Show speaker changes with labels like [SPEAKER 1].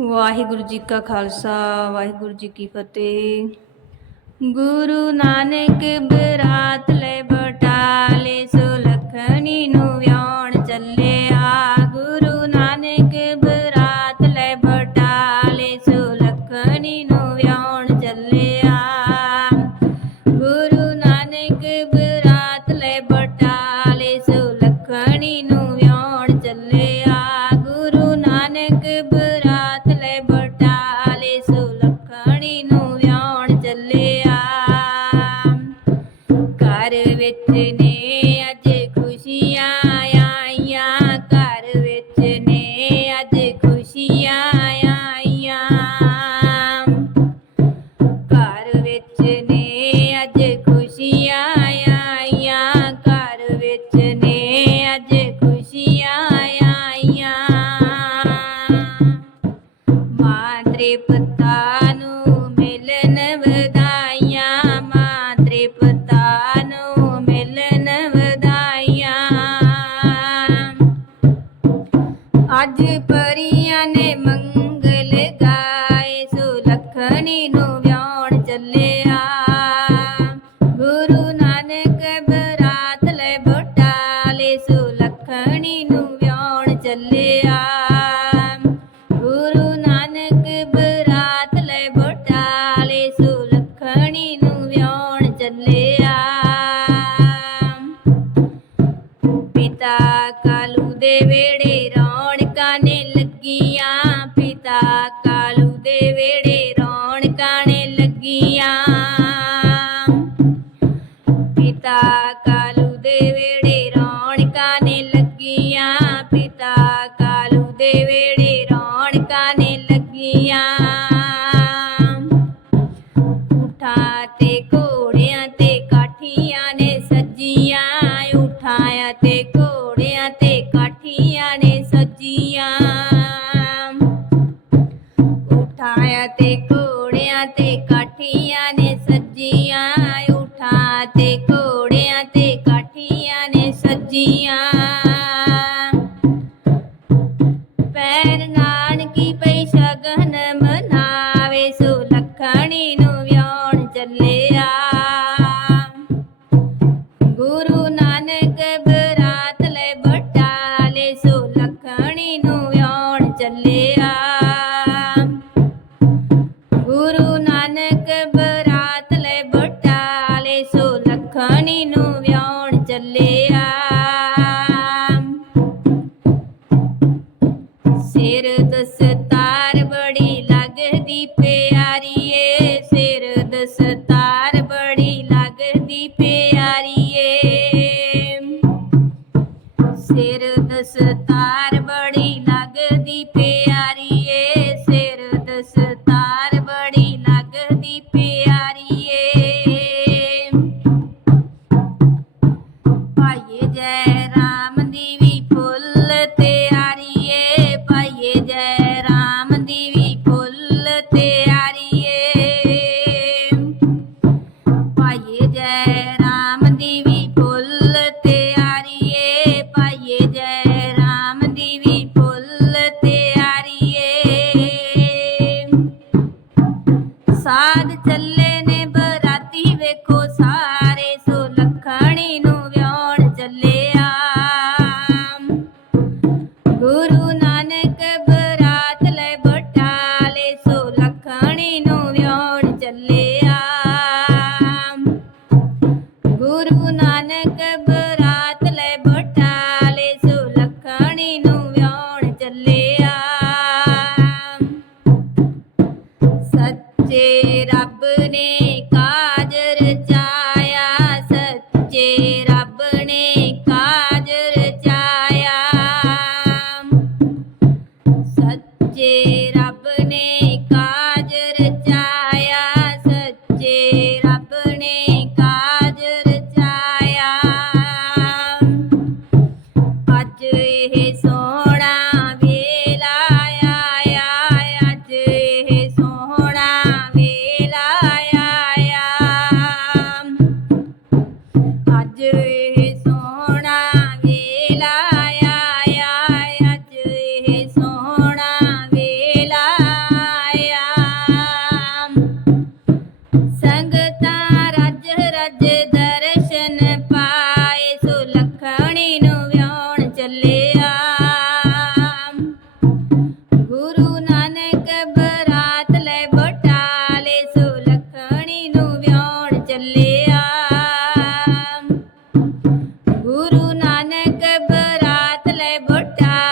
[SPEAKER 1] ਵਾਹਿਗੁਰੂ ਜੀ ਕਾ ਖਾਲਸਾ, ਵਾਹਿਗੁਰੂ ਜੀ ਕੀ ਫਤਿਹ। ਗੁਰੂ ਨਾਨਕ ਬਰਾਤ ਲੈ ਬਟਾਲੇ ਸੋ ਲਖਣੀ ਨੂੰ ਵਿਆਉਣ ਚੱਲਿਆ। ਗੁਰੂ ਨਾਨਕ ਬਰਾਤ ਲੈ ਬਟਾਲੇ ਸੋ ਲਖਣੀ ਨੂੰ ਵਿਆਉਣ ਚੱਲਿਆ। ਗੁਰੂ ਨਾਨਕ വെച്ച് ਗੁਰੂ ਨਾਨਕ ਬਰਾਤ ਲੈ ਬਟਾਲੇ ਨੂੰ ਵਿਆਉਣ ਚੱਲਿਆ। ਪਿਤਾ ਕਾਲੂ ਦੇ ਵੇੜੇ ਰੌਣਕਾਂ ਲੱਗੀਆਂ। ਪਿਤਾ ਕਾਲੂ ਦੇ ਵੇੜੇ ਰੌਣਕਾਂ ਨੇ ਲੱਗੀਆਂ। ਰੌਣਕਾਂ ਨੇ ਲੱਗੀਆਂ। ਉਠਾ ਤੇ ਘੋੜਿਆਂ ਤੇ ਕਾਠੀਆਂ ਨੇ ਸੱਜੀਆਂ ਉਠਾਇਆ ਤੇ ਘੋੜਿਆਂ ਤੇ ਕਾਠੀਆਂ ਨੇ ਸੱਜੀਆਂ। ਚੜਿਆ ਸਿਰ ਦਸਤਾਰ ਬੜੀ ਲੱਗਦੀ ਪਿਆਰੀ ਏ ਸਿਰ ਦਸਤਾਰ बाद चलने ਸੰਗਤਾਂ ਰੱਜ ਰੱਜ ਦਰਸ਼ਨ ਪਾਏ ਸੋ ਲਖਣੀ ਨੂੰ ਵਿਆਉਣ ਚੱਲਿਆ। ਗੁਰੂ ਨਾਨਕ ਬਰਾਤ ਲੈ ਬਟਾਲੇ ਸੋ ਲਖਣੀ ਨੂੰ ਵਿਆਉਣ ਚੱਲਿਆ। ਗੁਰੂ ਨਾਨਕ ਬਰਾਤ ਲੈ ਬਟਾਲੇ